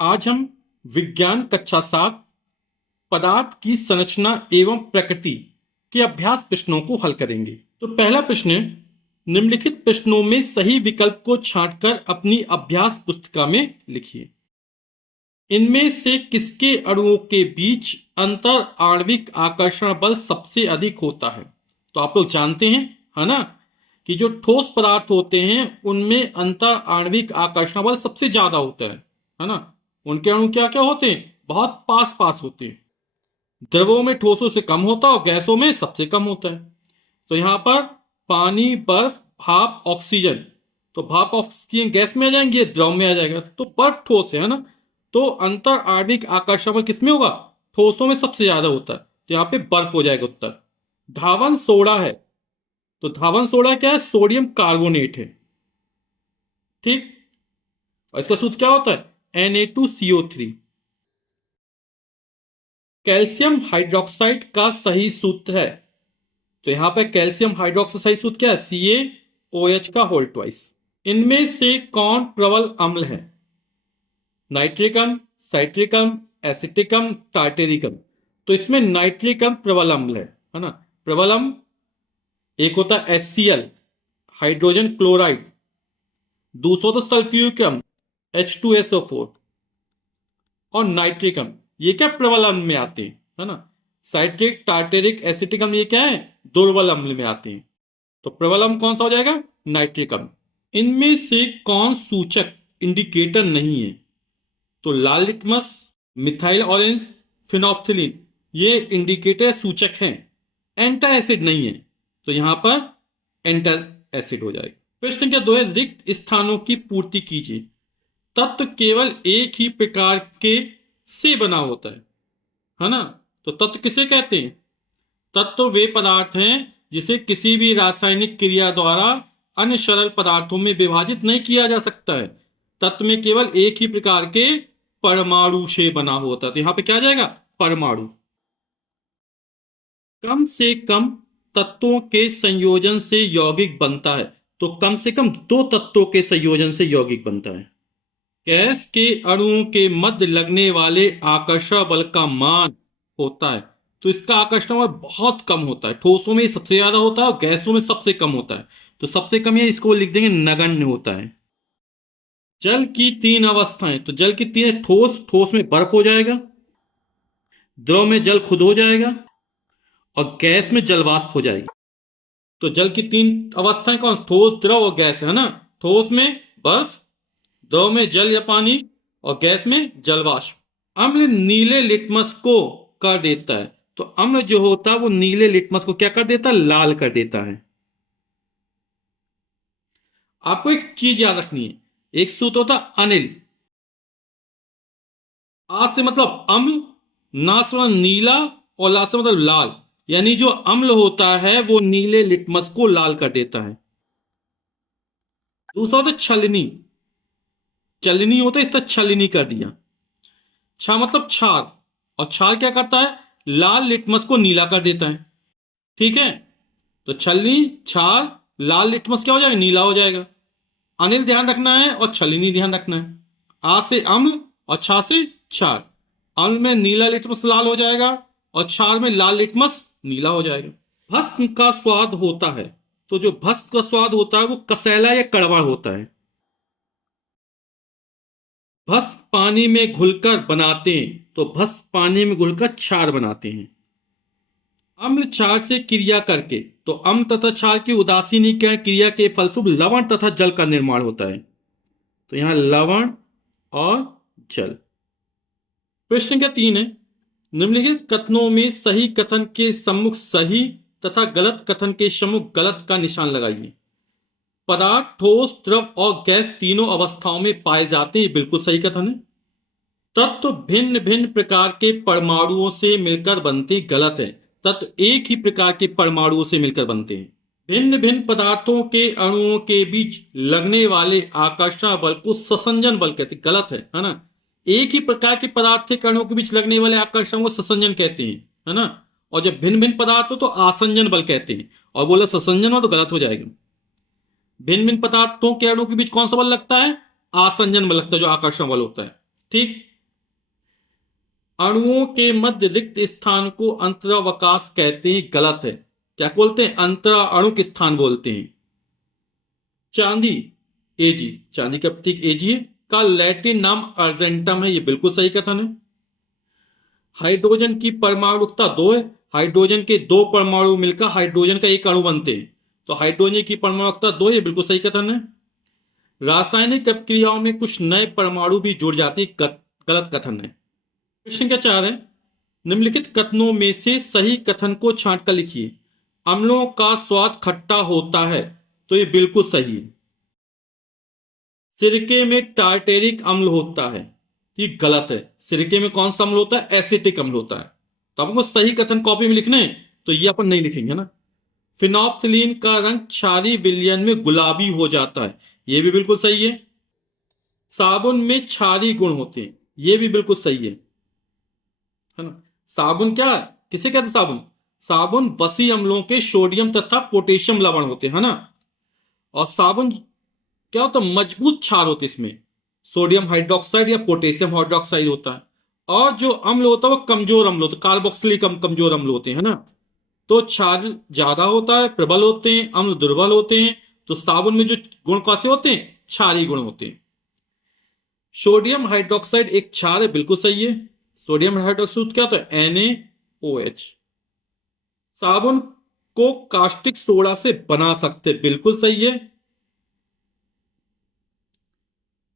आज हम विज्ञान कक्षा 7 पदार्थ की संरचना एवं प्रकृति के अभ्यास प्रश्नों को हल करेंगे। तो पहला प्रश्न है, निम्नलिखित प्रश्नों में सही विकल्प को छांटकर अपनी अभ्यास पुस्तिका में लिखिए। इनमें से किसके अणुओं के बीच अंतर आणविक आकर्षण बल सबसे अधिक होता है? तो आप लोग जानते हैं, है ना, कि जो ठोस पदार्थ होते हैं उनमें अंतर आणविक आकर्षण बल सबसे ज्यादा होता है ना। उनके अणु क्या क्या होते हैं? बहुत पास पास होते हैं। द्रवों में ठोसों से कम होता है और गैसों में सबसे कम होता है। तो यहां पर पानी, बर्फ, भाप, ऑक्सीजन, तो भाप ऑक्सीजन गैस में आ जाएंगे, द्रव में आ जाएगा, तो बर्फ ठोस है ना। तो अंतर आणविक आकर्षण बल किसमें होगा? ठोसों में सबसे ज्यादा होता है, तो यहां पे बर्फ हो जाएगा उत्तर। धावन सोडा है, तो धावन सोडा क्या है? सोडियम कार्बोनेट है, ठीक। और इसका सूत्र क्या होता है? Na2CO3। कैल्शियम हाइड्रोक्साइड का सही सूत्र है, तो यहां पर कैल्शियम हाइड्रोक्साइड सही सूत्र क्या है? CaOH का होल ट्वाइस। इनमें से कौन प्रबल अम्ल है? नाइट्रिकम, साइट्रिकम, एसिटिकम, टार्टेरिकम। तो इसमें नाइट्रिकम प्रबल अम्ल है ना। प्रबल अम्ल एक होता है HCl, हाइड्रोजन क्लोराइड, दूसरा तो सल्फ्यूरिक अम्ल H2SO4, और नाइट्रिक अम्ल, ये क्या प्रबल अम्ल में आते हैं, है ना। साइट्रिक, टार्टेरिक, एसिटिक अम्ल ये क्या है? दुर्बल अम्ल में आते हैं। तो प्रबल अम्ल कौन सा हो जाएगा? नाइट्रिक अम्ल। इनमें से कौन सूचक इंडिकेटर नहीं है? तो लाल लिटमस, मिथाइल ऑरेंज, फिनोल्फ्थालीन, ये इंडिकेटर सूचक हैं, एंटा एसिड नहीं है, तो यहां पर एंटा एसिड हो जाएगा। प्रश्न संख्या 2 है, रिक्त स्थानों की पूर्ति कीजिए। तत्व केवल एक ही प्रकार के से बना होता है ना। तो तत्व किसे कहते हैं? तत्व वे पदार्थ हैं जिसे किसी भी रासायनिक क्रिया द्वारा अन्य सरल पदार्थों में विभाजित नहीं किया जा सकता है। तत्व में केवल एक ही प्रकार के परमाणु से बना होता है, तो यहां पे क्या आ जाएगा? परमाणु। कम से कम तत्वों के संयोजन से यौगिक बनता है, तो कम से कम 2 तत्वों के संयोजन से यौगिक बनता है। गैस के अणुओं के मध्य लगने वाले आकर्षण बल का मान होता है, तो इसका आकर्षण बल बहुत कम होता है। ठोसों में सबसे ज्यादा होता है और गैसों में सबसे कम होता है, तो सबसे कम है, इसको लिख देंगे नगण्य होता है। जल की 3 अवस्थाएं, तो जल की 3, ठोस, ठोस में बर्फ हो जाएगा, द्रव में जल खुद हो जाएगा, और गैस में जल वाष्प हो जाएगी। तो जल की 3 अवस्थाएं कौन? ठोस, द्रव और गैस, है ना। ठोस में बर्फ, द्रव में जल या पानी, और गैस में जल वाष्प। अम्ल नीले लिटमस को कर देता है, तो अम्ल जो होता है वो नीले लिटमस को क्या कर देता है? लाल कर देता है। आपको एक चीज याद रखनी है, एक सूत्र होता है अनिल। आ से मतलब अम्ल, ना से मतलब नीला, और ला से मतलब लाल, यानी जो अम्ल होता है वो नीले लिटमस को लाल कर देता है। दूसरा होता है छलनी। चलनी होता है, इस तरह छलनी कर दिया। छा मतलब क्षार, और क्षार क्या करता है? लाल लिटमस को नीला कर देता है, ठीक है। तो छलनी, क्षार, लाल लिटमस क्या हो जाएगा? नीला हो जाएगा। अनिल ध्यान रखना है और छलनी ध्यान रखना है। आ से अम्ल और छा से क्षार। अम्ल में नीला लिटमस लाल हो जाएगा, और क्षार में लाल लिटमस नीला हो जाएगा। भस्म का स्वाद होता है, तो जो भस्म का स्वाद होता है वो कसैला या कड़वा होता है। भस्म पानी में घुलकर बनाते हैं, तो भस्म पानी में घुलकर क्षार बनाते हैं। अम्ल क्षार से क्रिया करके, तो अम्ल तथा क्षार की उदासीनीकरण क्रिया के फलस्वरूप लवण तथा जल का निर्माण होता है, तो यहां लवण और जल। प्रश्न संख्या 3 है, निम्नलिखित कथनों में सही कथन के सम्मुख सही तथा गलत कथन के सम्मुख गलत का निशान लगाइए। पदार्थ ठोस, द्रव और गैस तीनों अवस्थाओं में पाए जाते हैं, बिल्कुल सही कथन है। तत्व भिन्न भिन्न प्रकार के परमाणुओं से मिलकर बनते, गलत है। तत्व एक ही प्रकार के परमाणुओं से मिलकर बनते हैं। भिन्न भिन्न पदार्थों के अणुओं के बीच लगने वाले आकर्षण बल को ससंजन बल कहते हैं, गलत है ना। एक ही प्रकार के पदार्थ के अणुओं के बीच लगने वाले आकर्षण को ससंजन कहते हैं, है ना। और जब भिन्न भिन्न पदार्थ हो तो आसंजन बल कहते हैं, और बोला ससंजन हो तो गलत हो जाएगा। भिन्न भिन्न पदार्थों के अणुओं के बीच कौन सा बल लगता है? आसंजन बल लगता है, जो आकर्षण बल होता है, ठीक। अणुओं के मध्य रिक्त स्थान को अंतरावकाश कहते हैं, गलत है। क्या बोलते हैं? अंतरा अणुक स्थान बोलते हैं। चांदी, एजी, चांदी का प्रतीक एजी है, का लैटिन नाम अर्जेंटम है, ये बिल्कुल सही कथन है। हाइड्रोजन की परमाणुकता 2 है, हाइड्रोजन के 2 परमाणु मिलकर हाइड्रोजन का एक अणु बनते हैं, तो हाइड्रोजन की परमाणुकता 2 है, बिल्कुल सही कथन है। रासायनिक अपक्रियाओं में कुछ नए परमाणु भी जुड़ जाते हैं, गलत कथन है। क्वेश्चन क्या 4 है, निम्नलिखित कथनों में से सही कथन को छांट कर लिखिए। अम्लों का स्वाद खट्टा होता है, तो ये बिल्कुल सही है। सिरके में टार्टेरिक अम्ल होता है, ये गलत है। सिरके में कौन सा अम्ल होता है? एसिटिक अम्ल होता है। तो आपको सही कथन कॉपी में लिखने हैं, तो ये अपन नहीं लिखेंगे ना। फिनोप्थिलीन का रंग क्षारीय विलयन में गुलाबी हो जाता है, ये भी बिल्कुल सही है। साबुन में क्षारीय गुण होते हैं, ये भी बिल्कुल सही है ना। साबुन क्या है? किसे कहते हैं साबुन? साबुन वसी अम्लों के सोडियम तथा पोटेशियम लवण होते हैं, है ना। और साबुन क्या होता है? मजबूत क्षार होते हैं, इसमें सोडियम हाइड्रोक्साइड या पोटेशियम हाइड्रोक्साइड होता है। और जो अम्ल होता है वो कमजोर अम्ल होता है, कार्बोक्सिलिक कमजोर अम्ल होते हैं, है ना। तो क्षार ज्यादा होता है, प्रबल होते हैं, अम्ल दुर्बल होते हैं। तो साबुन में जो गुण कैसे होते हैं? क्षारीय गुण होते हैं। सोडियम हाइड्रोक्साइड एक क्षार है, बिल्कुल सही है। सोडियम हाइड्रोक्साइड क्या होता है? NaOH। साबुन को कास्टिक सोडा से बना सकते, बिल्कुल सही है।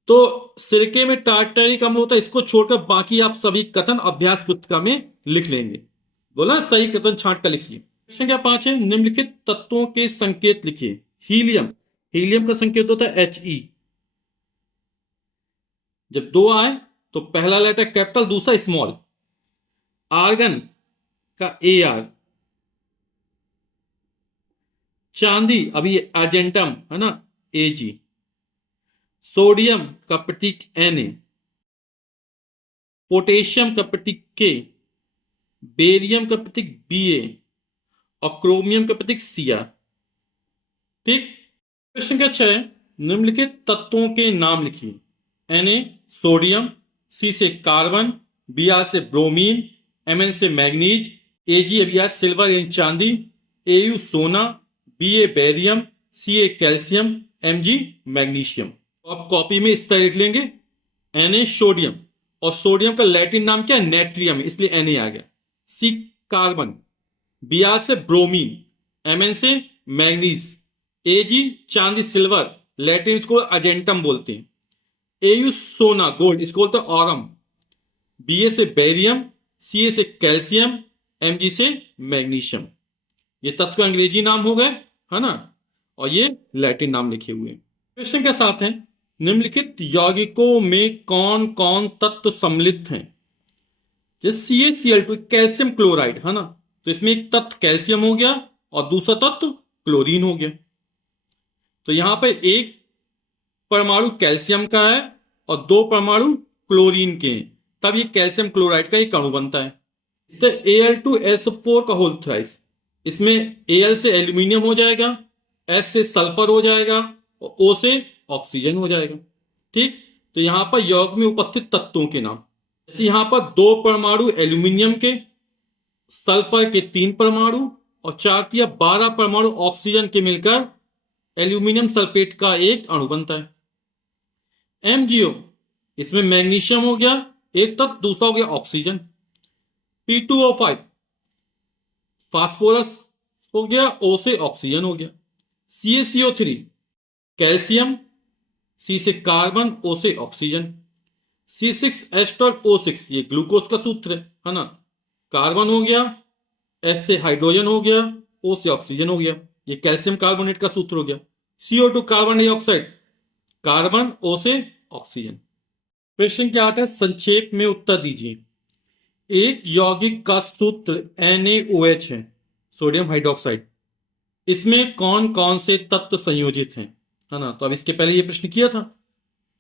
तो सिरके में टार्टरिक अम्ल होता है, इसको छोड़कर बाकी आप सभी कथन अभ्यास पुस्तिका में लिख लेंगे। बोला सही कथन छांट कर लिखिए। क्वेश्चन क्या 5 है, निम्नलिखित तत्वों के संकेत लिखिए। हीलियम, हीलियम का संकेत होता है He। जब 2 आए तो पहला लेटर कैपिटल, दूसरा स्मॉल। आर्गन का AR। चांदी अभी अर्जेंटम है ना, AG। सोडियम का प्रतीक Na। पोटेशियम का प्रतीक K। बेरियम का प्रतीक Ba। और क्रोमियम का प्रतीक Cr। ठीक। क्वेश्चन क्या 6 है, निम्नलिखित तत्वों के नाम लिखिए। Na सोडियम, C से कार्बन, Br से ब्रोमीन, Mn से मैग्नीज, Ag अभी आज सिल्वर यानी चांदी, Au सोना, Ba barium, Ca calcium, Mg magnesium. तो आप कॉपी में इस तरह लिख लेंगे, Na सोडियम, और सोडियम का लैटिन नाम क्या है? नेट्रियम, इसलिए Na आ गया। C कार्बन, Br से ब्रोमीन, Mn से मैग्नीज, Ag चांदी सिल्वर, लैटिन इसको अर्जेंटम बोलते हैं। Au सोना गोल्ड, इसको बोलते हैं ऑरम। Ba से बेरियम, Ca से कैल्शियम, Mg से मैग्नीशियम। ये तत्व का अंग्रेजी नाम हो गए, है ना, और ये लैटिन नाम लिखे हुए। क्वेश्चन के साथ है, निम्नलिखित यौगिकों में कौन कौन तत्व सम्मिलित हैं? जैसे CaCl2 कैल्शियम क्लोराइड, है ना, तो इसमें एक तत्व कैल्शियम हो गया और दूसरा तत्व क्लोरीन हो गया। तो यहां पर एक परमाणु कैल्शियम का है और 2 परमाणु क्लोरीन के हैं, तब ये कैल्शियम क्लोराइड का एक अणु बनता है। तो Al2S4 का होल थ्राइस, इसमें Al से एल्यूमिनियम हो जाएगा, S से सल्फर हो जाएगा और O से ऑक्सीजन हो जाएगा। ठीक। तो यहां पर यौगिक में उपस्थित तत्वों के नाम, जैसे यहां पर 2 परमाणु एल्यूमिनियम के, सल्फर के 3 परमाणु और 4 या 12 परमाणु ऑक्सीजन के मिलकर एल्यूमिनियम सल्फेट का एक अणु बनता है। MgO, इसमें मैग्नीशियम हो गया एक तत्व, दूसरा हो गया ऑक्सीजन। P2O5 फास्फोरस हो गया, O से ऑक्सीजन हो गया। CaCO3 कैल्शियम, C से कार्बन, O से ऑक्सीजन। C6H12O6 ये ग्लूकोज का सूत्र है ना, कार्बन हो गया, S से हाइड्रोजन हो गया, O से ऑक्सीजन हो गया, ये कैल्शियम कार्बोनेट का सूत्र हो गया। CO2 carbon dioxide, carbon, O से ऑक्सीजन। प्रश्न क्या आता है, संक्षेप में उत्तर दीजिए। एक यौगिक का सूत्र NaOH है, सोडियम हाइड्रोक्साइड, इसमें कौन कौन से तत्व संयोजित हैं, है ना। तो अब इसके पहले ये प्रश्न किया था,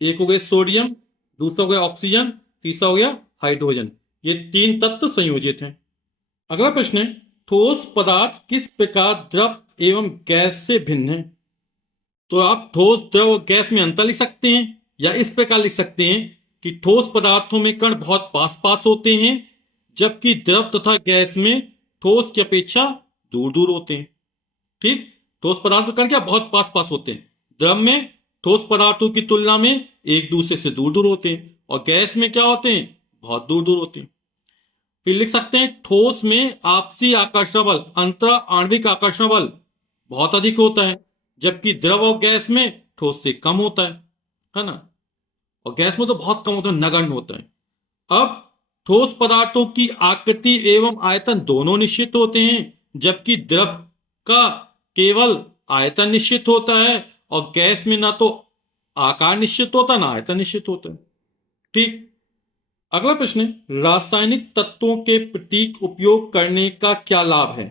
एक हो गया सोडियम, दूसरा हो गया ऑक्सीजन, तीसरा हो गया हाइड्रोजन, ये 3 तत्व संयोजित हैं। अगला प्रश्न है, ठोस पदार्थ किस प्रकार द्रव एवं गैस से भिन्न है? तो आप ठोस, द्रव और गैस में अंतर लिख सकते हैं, या इस प्रकार लिख सकते हैं कि ठोस पदार्थों में कण बहुत पास पास होते हैं जबकि द्रव तथा गैस में ठोस की अपेक्षा दूर दूर होते हैं। ठीक, ठोस पदार्थ के कण क्या बहुत पास पास होते हैं, द्रव में ठोस पदार्थों की तुलना में एक दूसरे से दूर दूर होते हैं, और गैस में क्या होते हैं, बहुत दूर दूर होते हैं। फिर लिख सकते हैं ठोस में आपसी आकर्षण बल, अंतरा आणविक आकर्षण बल बहुत अधिक होता है, जबकि द्रव और गैस में ठोस से कम होता है ना, और गैस में तो बहुत कम होता है, नगण्य होता है। अब ठोस पदार्थों की आकृति एवं आयतन दोनों निश्चित होते हैं, जबकि द्रव का केवल आयतन निश्चित होता है, और गैस में ना तो आकार निश्चित होता ना आयतन निश्चित होता है। ठीक, अगला प्रश्न है रासायनिक तत्वों के प्रतीक उपयोग करने का क्या लाभ है।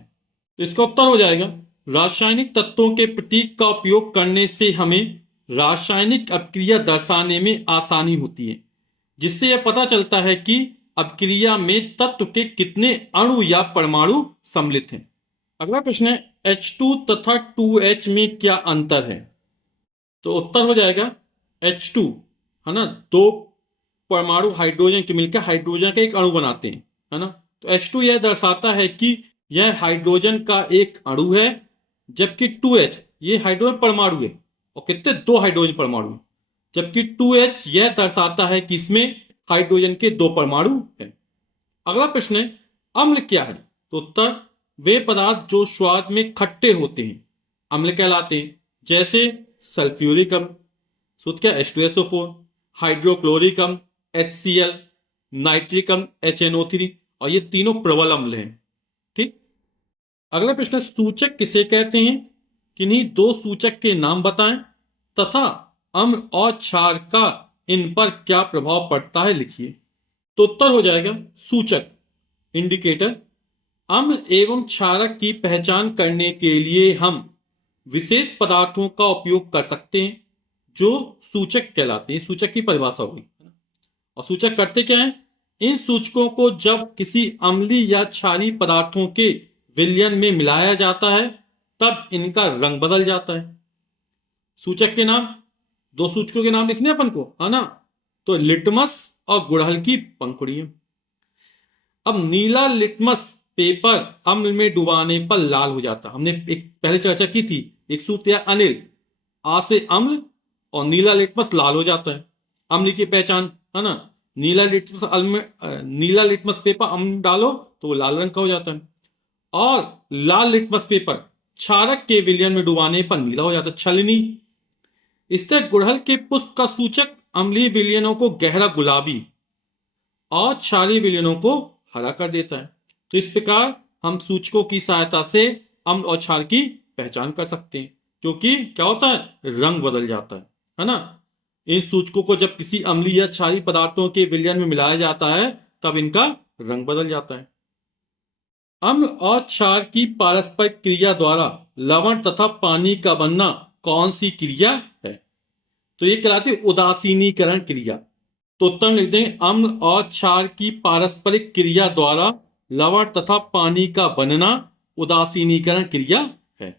तो इसका उत्तर हो जाएगा रासायनिक तत्वों के प्रतीक का उपयोग करने से हमें रासायनिक अभिक्रिया दर्शाने में आसानी होती है, जिससे यह पता चलता है कि अभिक्रिया में तत्व के कितने अणु या परमाणु सम्मिलित हैं। अगला प्रश्न है H2 तथा 2H में क्या अंतर है। तो उत्तर हो जाएगा H2 है ना, दो परमाणु हाइड्रोजन के मिलकर हाइड्रोजन का एक अणु बनाते हैं, है ना। तो H2 यह दर्शाता है कि यह हाइड्रोजन का एक अणु है, जबकि 2H ये हाइड्रोजन परमाणु है, और कितने दो हाइड्रोजन परमाणु, जबकि 2H यह दर्शाता है कि इसमें हाइड्रोजन के दो परमाणु हैं। अगला प्रश्न है अम्ल क्या है। तो उत्तर वे पदार्थ जो स्वाद में खट्टे होते हैं अम्ल कहलाते हैं, जैसे सल्फ्यूरिक अम्ल, शुद्ध क्या H2SO4, हाइड्रोक्लोरिक अम्ल HCl, नाइट्रिक अम्ल HNO3, और ये तीनों प्रबल अम्ल हैं। ठीक, अगला प्रश्न सूचक किसे कहते हैं, किन्हीं दो सूचक के नाम बताएं तथा अम्ल और क्षार का इन पर क्या प्रभाव पड़ता है लिखिए। तो उत्तर हो जाएगा सूचक इंडिकेटर। अम्ल एवं क्षारक की पहचान करने के लिए हम विशेष पदार्थों का उपयोग कर सकते हैं जो सूचक कहलाते हैं। सूचक की परिभाषा होगी, और सूचक करते क्या है, इन सूचकों को जब किसी अम्लीय या क्षारीय पदार्थों के विलयन में मिलाया जाता है तब इनका रंग बदल जाता है। सूचक के नाम, दो सूचकों के नाम लिखने अपन को, है ना। तो लिटमस और गुड़हल की पंखुड़ियां। अब नीला लिटमस पेपर अम्ल में डुबाने पर लाल हो जाता, हमने एक पहले चर्चा की थी, एक सूत्र या अनिल, आ से अम्ल, और नीला लिटमस लाल हो जाता है। अम्ल की पहचान, है ना, नीला लिटमस पेपर अम्ल डालो तो वो लाल रंग का हो जाता है, और लाल लिटमस पेपर क्षारक के विलयन में डुबाने पर नीला हो जाता है, छलनी। इस तरह गुड़हल के पुष्प का सूचक अम्लीय विलयनों को गहरा गुलाबी और क्षारीय विलयनों को हरा कर देता है। तो इस प्रकार हम सूचकों की सहायता से अम्ल और क्षार की पहचान कर सकते हैं, क्योंकि क्या होता है, रंग बदल जाता है ना। इन सूचकों को जब किसी अम्लीय या क्षारीय पदार्थों के विलयन में मिलाया जाता है तब इनका रंग बदल जाता है। अम्ल और क्षार की पारस्परिक क्रिया द्वारा लवण तथा पानी का बनना कौन सी क्रिया है। तो ये कहलाती है उदासीनीकरण क्रिया। तो उत्तर लिख दें अम्ल और क्षार की पारस्परिक क्रिया द्वारा लवण तथा पानी का बनना उदासीनीकरण क्रिया है।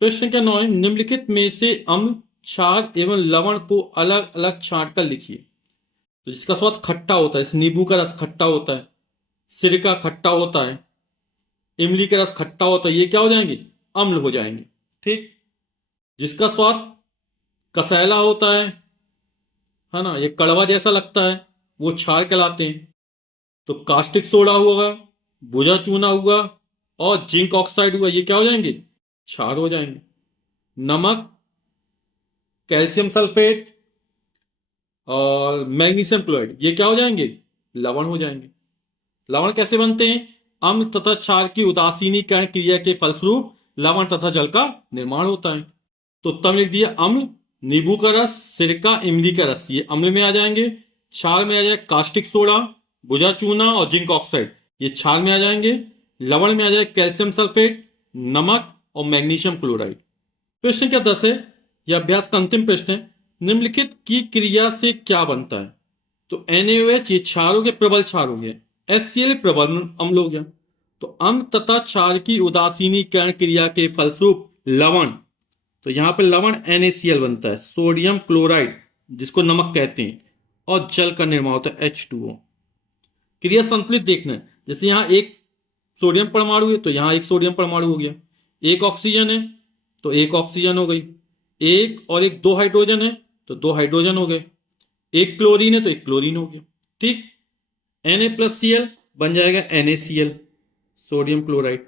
प्रश्न का 9, निम्नलिखित में से अम्ल क्षार एवं लवण को अलग अलग छांट कर लिखिए। तो जिसका स्वाद खट्टा होता है, नींबू का रस खट्टा होता है, सिरका खट्टा होता है, इमली का रस खट्टा होता है, ये क्या हो जाएंगे, अम्ल हो जाएंगे। ठीक, जिसका स्वाद कसैला होता है ना, ये कड़वा जैसा लगता है, वो क्षार कहलाते हैं। तो कास्टिक सोडा होगा, भुजा चूना हुआ, और जिंक ऑक्साइड हुआ, ये क्या हो जाएंगे, क्षार हो जाएंगे। नमक, कैल्शियम सल्फेट और मैग्नीशियम क्लोराइड, ये क्या हो जाएंगे, लवण हो जाएंगे। लवण कैसे बनते हैं, अम्ल तथा क्षार की उदासीनीकरण क्रिया के फलस्वरूप लवण तथा जल का निर्माण होता है। तो उत्तर लिख दिया अम्ल, नींबू का रस, सिरका, इमली का रस, ये अम्ल में आ जाएंगे। क्षार में आ जाए कास्टिक सोडा, भुजा चूना और जिंक ऑक्साइड, ये क्षार में आ जाएंगे। लवण में आ जाए कैल्शियम सल्फेट, नमक और मैग्नीशियम क्लोराइड। प्रश्न क्या 10 है, यह अभ्यास का अंतिम प्रश्न है, निम्नलिखित की क्रिया से क्या बनता है। तो NaOH ये क्षार हो गया, प्रबल क्षार हो गया, HCl प्रबल अम्ल हो गया। तो अम्ल तथा क्षार की उदासीनीकरण क्रिया के फलस्वरूप लवण, तो यहां पर लवण NaCl बनता है, सोडियम क्लोराइड जिसको नमक कहते हैं, और जल का निर्माण होता है H2O। क्रिया संतुलित देखना है, जैसे यहाँ एक सोडियम परमाणु है तो यहाँ एक सोडियम परमाणु हो गया, एक ऑक्सीजन है तो एक ऑक्सीजन हो गई, एक और एक दो हाइड्रोजन है तो दो हाइड्रोजन हो गए, एक क्लोरीन है तो एक क्लोरीन हो गया। ठीक, Na+Cl बन जाएगा NaCl, सोडियम क्लोराइड।